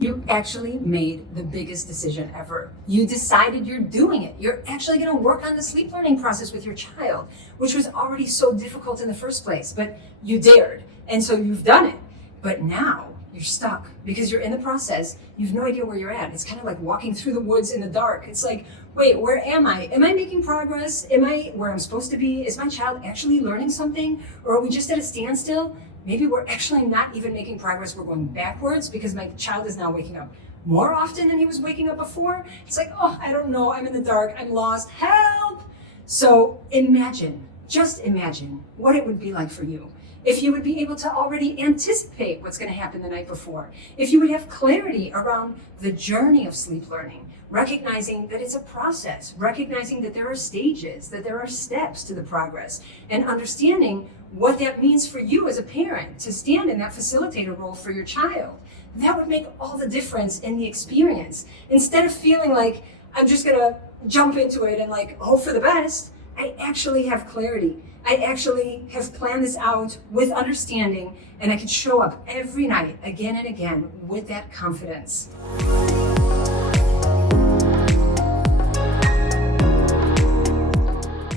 You actually made the biggest decision ever. You decided you're doing it. You're actually going to work on the sleep learning process with your child, which was already so difficult in the first place, but you dared. And so you've done it. But now you're stuck because you're in the process. You have no idea where you're at. It's kind of like walking through the woods in the dark. It's like, wait, where am I? Am I making progress? Am I where I'm supposed to be? Is my child actually learning something? Or are we just at a standstill? Maybe we're actually not even making progress. We're going backwards because my child is now waking up more often than he was waking up before. It's like, oh, I don't know. I'm in the dark. I'm lost. Help! So imagine, just imagine what it would be like for you if you would be able to already anticipate what's going to happen the night before, if you would have clarity around the journey of sleep learning, recognizing that it's a process, recognizing that there are stages, that there are steps to the progress, and understanding what that means for you as a parent to stand in that facilitator role for your child. That would make all the difference in the experience. Instead of feeling like I'm just going to jump into it and like hope for the best, I actually have clarity. I actually have planned this out with understanding, and I can show up every night again and again with that confidence.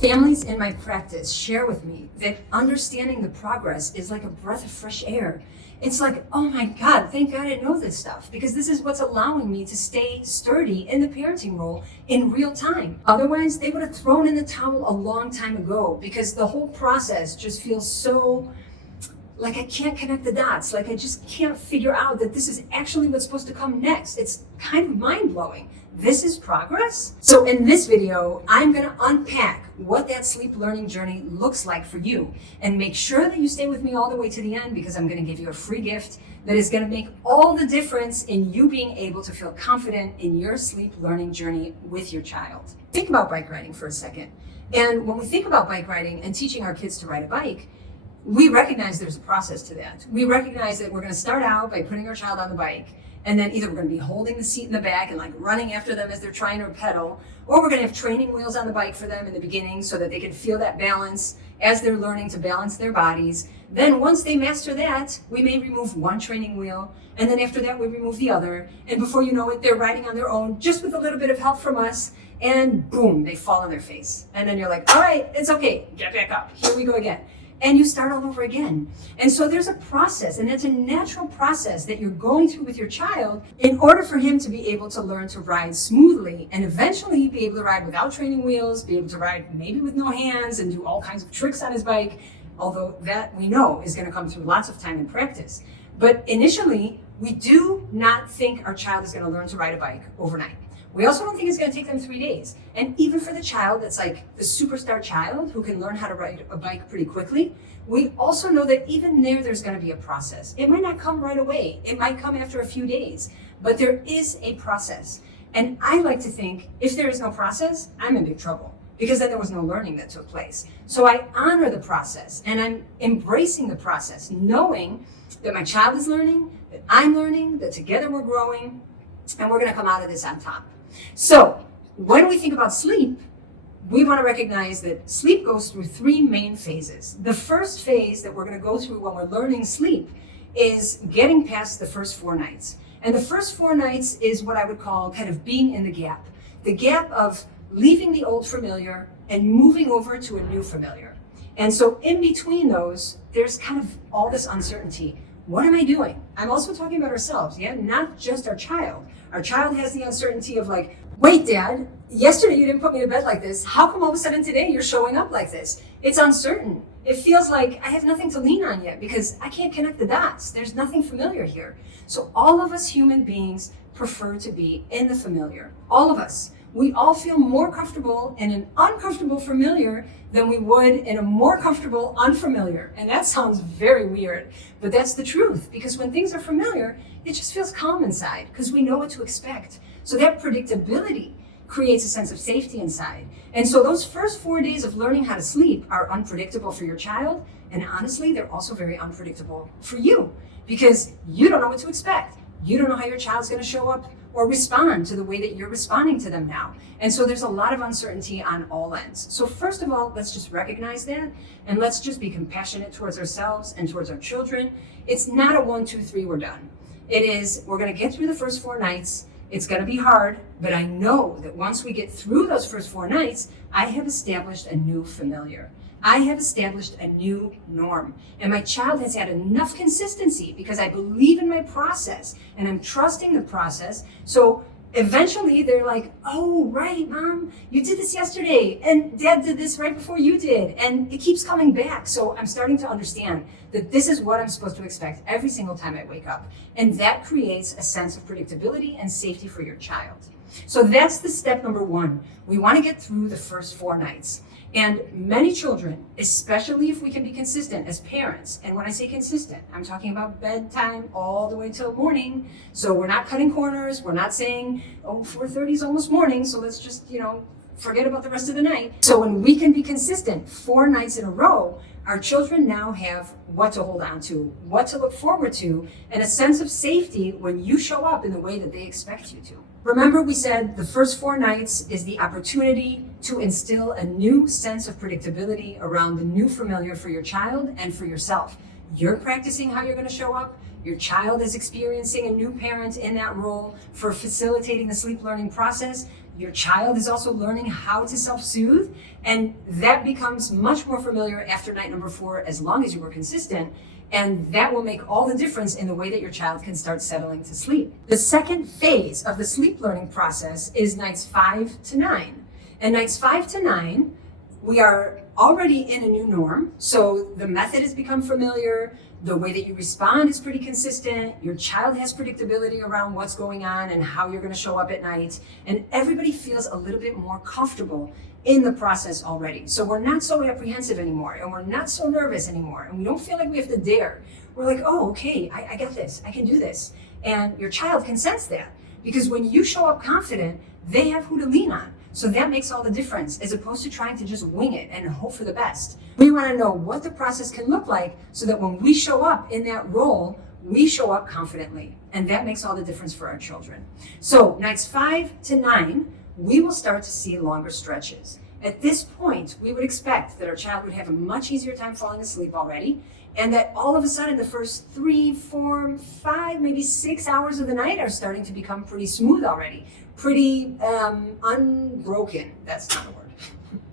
Families in my practice share with me that understanding the progress is like a breath of fresh air. It's like, oh my God, thank God I know this stuff, because this is what's allowing me to stay sturdy in the parenting role in real time. Otherwise, they would have thrown in the towel a long time ago because the whole process just feels so like I can't connect the dots, like I just can't figure out that this is actually what's supposed to come next. It's kind of mind-blowing. This is progress? So in this video, I'm going to unpack what that sleep learning journey looks like for you, and make sure that you stay with me all the way to the end, because I'm going to give you a free gift that is going to make all the difference in you being able to feel confident in your sleep learning journey with your child. Think about bike riding for a second. And when we think about bike riding and teaching our kids to ride a bike, we recognize there's a process to that. We recognize that we're going to start out by putting our child on the bike, and then either we're going to be holding the seat in the back and like running after them as they're trying to pedal, or we're going to have training wheels on the bike for them in the beginning so that they can feel that balance as they're learning to balance their bodies. Then once they master that, we may remove one training wheel, and then after that we remove the other, and before you know it, they're riding on their own just with a little bit of help from us, and boom, they fall on their face. And then you're like, all right, it's okay, get back up, here we go again. And you start all over again. And so there's a process, and it's a natural process that you're going through with your child in order for him to be able to learn to ride smoothly and eventually be able to ride without training wheels, be able to ride maybe with no hands and do all kinds of tricks on his bike, although that we know is going to come through lots of time and practice. But initially, we do not think our child is going to learn to ride a bike overnight. We also don't think it's going to take them 3 days. And even for the child that's like the superstar child who can learn how to ride a bike pretty quickly, we also know that even there's going to be a process. It might not come right away. It might come after a few days, but there is a process. And I like to think if there is no process, I'm in big trouble, because then there was no learning that took place. So I honor the process, and I'm embracing the process, knowing that my child is learning, that I'm learning, that together we're growing, and we're going to come out of this on top. So when we think about sleep, we want to recognize that sleep goes through 3 main phases. The first phase that we're going to go through when we're learning sleep is getting past the first 4 nights. And the first 4 nights is what I would call kind of being in the gap of leaving the old familiar and moving over to a new familiar. And so in between those, there's kind of all this uncertainty. What am I doing? I'm also talking about ourselves, not just our child. Our child has the uncertainty of like, wait, Dad, yesterday you didn't put me to bed like this. How come all of a sudden today you're showing up like this? It's uncertain. It feels like I have nothing to lean on yet because I can't connect the dots. There's nothing familiar here. So all of us human beings prefer to be in the familiar. All of us. We all feel more comfortable in an uncomfortable familiar than we would in a more comfortable unfamiliar. And that sounds very weird, but that's the truth, because when things are familiar, it just feels calm inside because we know what to expect. So that predictability creates a sense of safety inside. And so those first 4 days of learning how to sleep are unpredictable for your child. And honestly, they're also very unpredictable for you because you don't know what to expect. You don't know how your child's going to show up or respond to the way that you're responding to them now. And so there's a lot of uncertainty on all ends. So first of all, let's just recognize that, and let's just be compassionate towards ourselves and towards our children. It's not a 1, 2, 3, we're done. It is, we're going to get through the first 4 nights. It's going to be hard, but I know that once we get through those first 4 nights, I have established a new familiar. I have established a new norm, and my child has had enough consistency because I believe in my process and I'm trusting the process. So eventually they're like, oh, right, Mom, you did this yesterday, and Dad did this right before you did, and it keeps coming back. So I'm starting to understand that this is what I'm supposed to expect every single time I wake up, and that creates a sense of predictability and safety for your child. So that's the step number 1. We want to get through the first 4 nights. And many children, especially if we can be consistent as parents, and when I say consistent, I'm talking about bedtime all the way till morning. So we're not cutting corners. We're not saying, oh, 4:30 is almost morning, so let's just, forget about the rest of the night. So when we can be consistent 4 nights in a row, our children now have what to hold on to, what to look forward to, and a sense of safety when you show up in the way that they expect you to. Remember, we said the first 4 nights is the opportunity to instill a new sense of predictability around the new familiar for your child and for yourself. You're practicing how you're going to show up. Your child is experiencing a new parent in that role for facilitating the sleep learning process. Your child is also learning how to self-soothe, and that becomes much more familiar after night number 4 as long as you were consistent. And that will make all the difference in the way that your child can start settling to sleep. The second phase of the sleep learning process is nights 5 to 9. And nights 5 to 9, we are already in a new norm. So the method has become familiar. The way that you respond is pretty consistent. Your child has predictability around what's going on and how you're going to show up at night. And everybody feels a little bit more comfortable in the process already. So we're not so apprehensive anymore, and we're not so nervous anymore, and we don't feel like we have to dare. We're like, oh, okay, I got this, I can do this. And your child can sense that, because when you show up confident, they have who to lean on. So that makes all the difference, as opposed to trying to just wing it and hope for the best. We want to know what the process can look like so that when we show up in that role, we show up confidently. And that makes all the difference for our children. So nights 5 to 9, we will start to see longer stretches. At this point, we would expect that our child would have a much easier time falling asleep already, and that all of a sudden the first 3, 4, 5, maybe 6 hours of the night are starting to become pretty smooth already, pretty unbroken. That's not a word.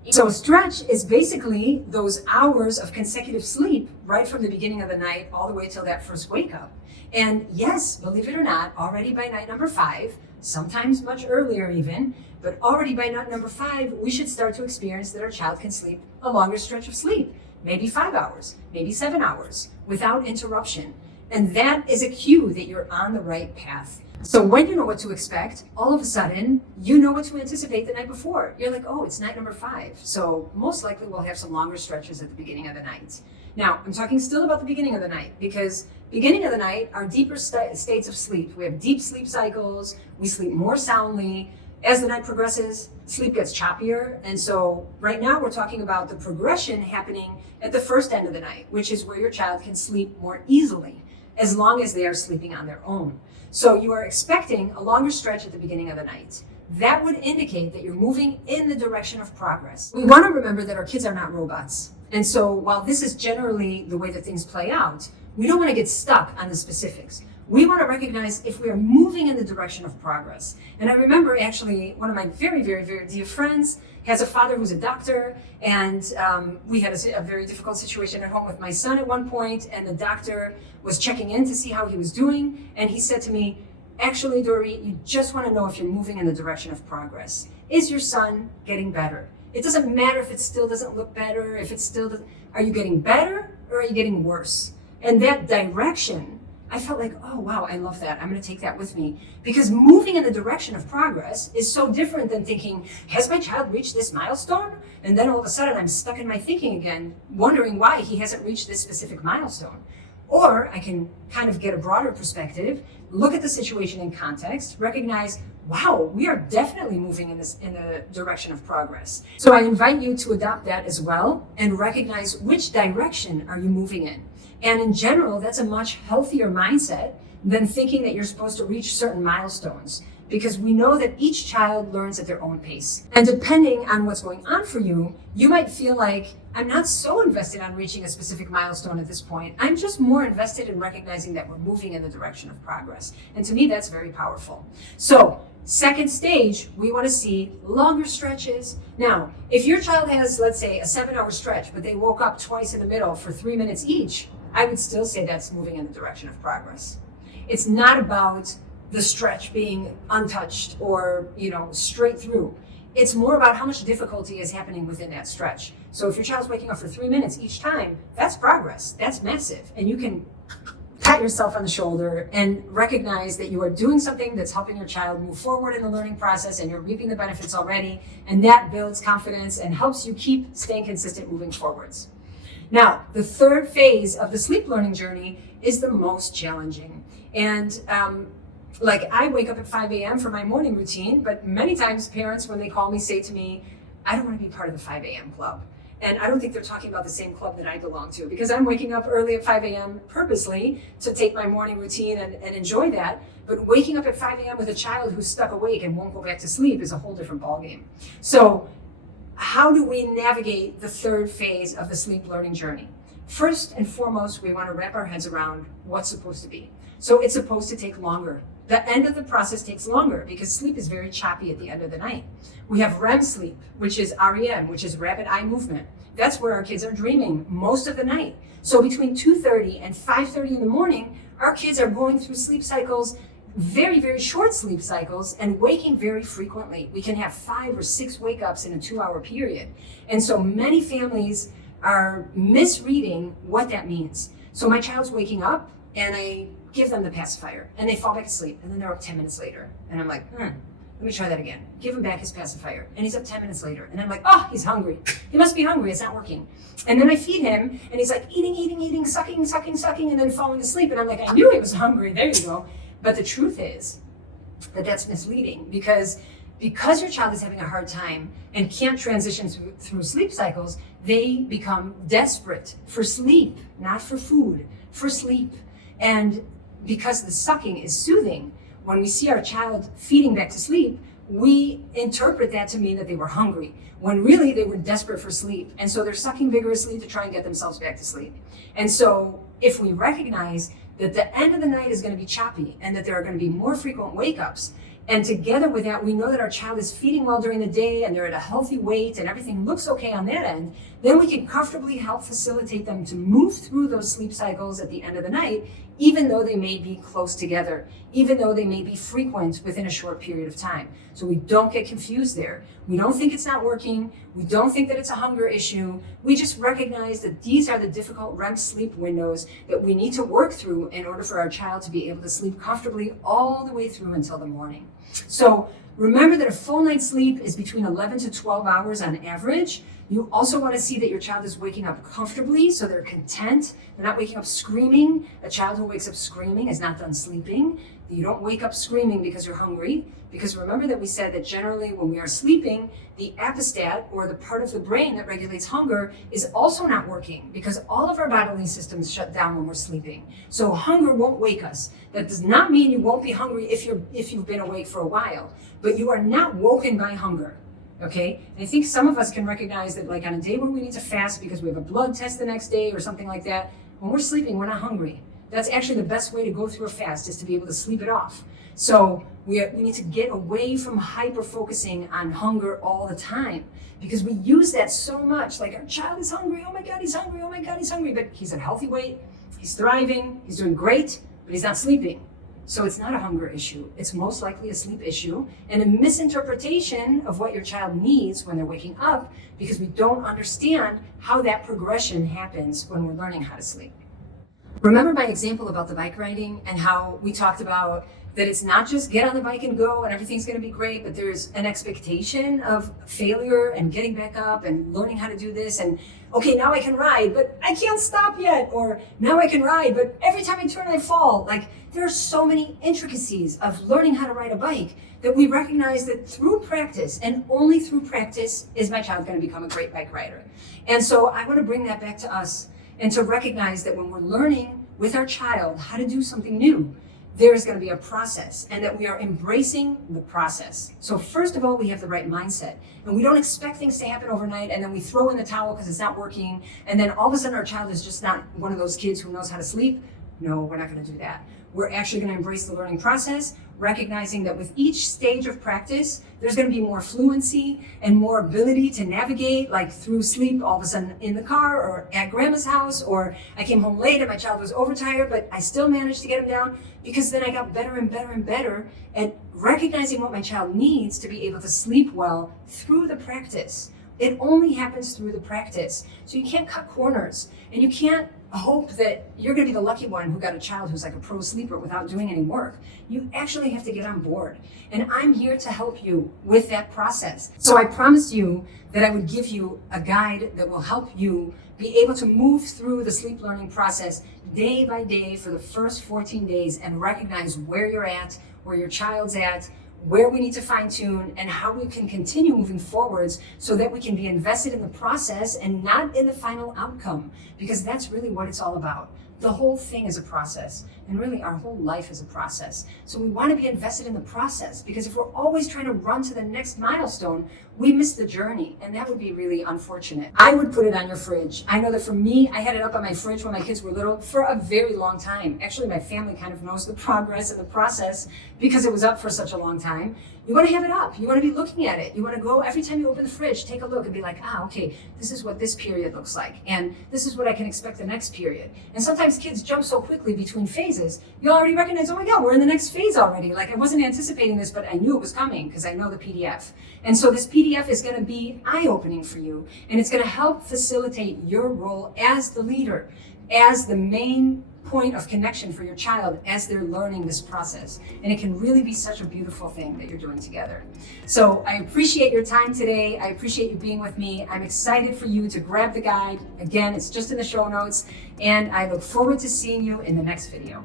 So a stretch is basically those hours of consecutive sleep right from the beginning of the night all the way till that first wake up. And yes, believe it or not, already by night number 5, sometimes much earlier even, but already by night number 5, we should start to experience that our child can sleep a longer stretch of sleep, maybe 5 hours, maybe 7 hours, without interruption. And that is a cue that you're on the right path. So when you know what to expect, all of a sudden, you know what to anticipate the night before. You're like, oh, it's night number 5. So most likely we'll have some longer stretches at the beginning of the night. Now, I'm talking still about the beginning of the night, because beginning of the night are deeper states of sleep. We have deep sleep cycles. We sleep more soundly. As the night progresses, sleep gets choppier. And so right now we're talking about the progression happening at the first end of the night, which is where your child can sleep more easily, as long as they are sleeping on their own. So you are expecting a longer stretch at the beginning of the night. That would indicate that you're moving in the direction of progress. We want to remember that our kids are not robots. And so while this is generally the way that things play out, we don't want to get stuck on the specifics. We want to recognize if we are moving in the direction of progress. And I remember actually one of my very, very, very dear friends has a father who's a doctor, and we had a very difficult situation at home with my son at one point, and the doctor was checking in to see how he was doing, and he said to me, actually, Dory, you just want to know if you're moving in the direction of progress. Is your son getting better? It doesn't matter if it still doesn't look better, if it still doesn't, are you getting better or are you getting worse? And that direction, I felt like, oh, wow, I love that. I'm going to take that with me. Because moving in the direction of progress is so different than thinking, has my child reached this milestone? And then all of a sudden I'm stuck in my thinking again, wondering why he hasn't reached this specific milestone. Or I can kind of get a broader perspective, look at the situation in context, recognize, wow, we are definitely moving in the direction of progress. So I invite you to adopt that as well and recognize which direction are you moving in. And in general, that's a much healthier mindset than thinking that you're supposed to reach certain milestones. because we know that each child learns at their own pace. And depending on what's going on for you, you might feel like, I'm not so invested on reaching a specific milestone at this point. I'm just more invested in recognizing that we're moving in the direction of progress. And to me, that's very powerful. So, second stage, we want to see longer stretches. Now, if your child has, let's say, a 7-hour stretch, but they woke up twice in the middle for 3 minutes each, I would still say that's moving in the direction of progress. It's not about the stretch being untouched or, straight through. It's more about how much difficulty is happening within that stretch. So if your child's waking up for 3 minutes each time, that's progress. That's massive. And you can pat yourself on the shoulder and recognize that you are doing something that's helping your child move forward in the learning process, and you're reaping the benefits already. And that builds confidence and helps you keep staying consistent moving forwards. Now, the third phase of the sleep learning journey is the most challenging. And I wake up at 5 a.m. for my morning routine, but many times parents, when they call me, say to me, I don't want to be part of the 5 a.m. club. And I don't think they're talking about the same club that I belong to, because I'm waking up early at 5 a.m. purposely to take my morning routine and enjoy that. But waking up at 5 a.m. with a child who's stuck awake and won't go back to sleep is a whole different ballgame. So how do we navigate the third phase of the sleep learning journey? First and foremost, we want to wrap our heads around what's supposed to be. So it's supposed to take longer. The end of the process takes longer because sleep is very choppy at the end of the night. We have REM sleep, which is REM, which is rapid eye movement. That's where our kids are dreaming most of the night. So between 2:30 and 5:30 in the morning, our kids are going through sleep cycles, very, very short sleep cycles, and waking very frequently. We can have 5 or 6 wake-ups in a 2-hour period. And so many families are misreading what that means. So my child's waking up, and I give them the pacifier, and they fall back asleep, and then they're up 10 minutes later. And I'm like, let me try that again. Give him back his pacifier, and he's up 10 minutes later. And I'm like, oh, he's hungry. He must be hungry, it's not working. And then I feed him, and he's like eating, sucking, and then falling asleep. And I'm like, I knew he was hungry, there you go. But the truth is that that's misleading, because your child is having a hard time and can't transition through sleep cycles, they become desperate for sleep, not for food, for sleep. And because the sucking is soothing, when we see our child feeding back to sleep, we interpret that to mean that they were hungry, when really they were desperate for sleep. And so they're sucking vigorously to try and get themselves back to sleep. And so if we recognize that the end of the night is going to be choppy and that there are going to be more frequent wake-ups, and together with that, we know that our child is feeding well during the day and they're at a healthy weight and everything looks okay on that end, then we can comfortably help facilitate them to move through those sleep cycles at the end of the night, even though they may be close together, even though they may be frequent within a short period of time. So we don't get confused there. We don't think it's not working. We don't think that it's a hunger issue. We just recognize that these are the difficult REM sleep windows that we need to work through in order for our child to be able to sleep comfortably all the way through until the morning. So remember that a full night's sleep is between 11 to 12 hours on average. You also want to see that your child is waking up comfortably, so they're content. They're not waking up screaming. A child who wakes up screaming is not done sleeping. You don't wake up screaming because you're hungry, because remember that we said that generally when we are sleeping, the apostat, or the part of the brain that regulates hunger, is also not working because all of our bodily systems shut down when we're sleeping. So hunger won't wake us. That does not mean you won't be hungry if you've been awake for a while, but you are not woken by hunger. Okay, and I think some of us can recognize that, like on a day where we need to fast because we have a blood test the next day or something like that, when we're sleeping, we're not hungry. That's actually the best way to go through a fast, is to be able to sleep it off. So we need to get away from hyper-focusing on hunger all the time, because we use that so much. Like, our child is hungry, oh my God, he's hungry, oh my God, he's hungry. But he's at a healthy weight, he's thriving, he's doing great, but he's not sleeping. So it's not a hunger issue. It's most likely a sleep issue and a misinterpretation of what your child needs when they're waking up, because we don't understand how that progression happens when we're learning how to sleep. Remember my example about the bike riding and how we talked about that it's not just get on the bike and go and everything's going to be great, but there's an expectation of failure and getting back up and learning how to do this. And okay, now I can ride, but I can't stop yet. Or now I can ride, but every time I turn, I fall. Like, there are so many intricacies of learning how to ride a bike that we recognize that through practice, and only through practice, is my child going to become a great bike rider. And so I want to bring that back to us, and to recognize that when we're learning with our child how to do something new, there's going to be a process and that we are embracing the process. So first of all, we have the right mindset, and we don't expect things to happen overnight and then we throw in the towel because it's not working, and then all of a sudden our child is just not one of those kids who knows how to sleep. No, we're not going to do that. We're actually going to embrace the learning process, recognizing that with each stage of practice, there's going to be more fluency and more ability to navigate, like through sleep, all of a sudden in the car or at grandma's house, or I came home late and my child was overtired, but I still managed to get him down, because then I got better and better and better at recognizing what my child needs to be able to sleep well through the practice. It only happens through the practice. So you can't cut corners, and you can't hope that you're going to be the lucky one who got a child who's like a pro sleeper without doing any work. You actually have to get on board. And I'm here to help you with that process. So I promised you that I would give you a guide that will help you be able to move through the sleep learning process day by day for the first 14 days and recognize where you're at, where your child's at, where we need to fine tune, and how we can continue moving forwards so that we can be invested in the process and not in the final outcome, because that's really what it's all about. The whole thing is a process, and really our whole life is a process. So we want to be invested in the process, because if we're always trying to run to the next milestone, we miss the journey, and that would be really unfortunate. I would put it on your fridge. I know that for me, I had it up on my fridge when my kids were little for a very long time. Actually, my family kind of knows the progress and the process because it was up for such a long time. You want to have it up. You want to be looking at it. You want to go every time you open the fridge, take a look and be like, okay, this is what this period looks like. And this is what I can expect the next period. And sometimes kids jump so quickly between phases, you already recognize, oh my God, we're in the next phase already. Like I wasn't anticipating this, but I knew it was coming because I know the PDF. And so this PDF is going to be eye-opening for you. And it's going to help facilitate your role as the leader, as the main point of connection for your child as they're learning this process. And it can really be such a beautiful thing that you're doing together. So I appreciate your time today. I appreciate you being with me. I'm excited for you to grab the guide. Again, it's just in the show notes. And I look forward to seeing you in the next video.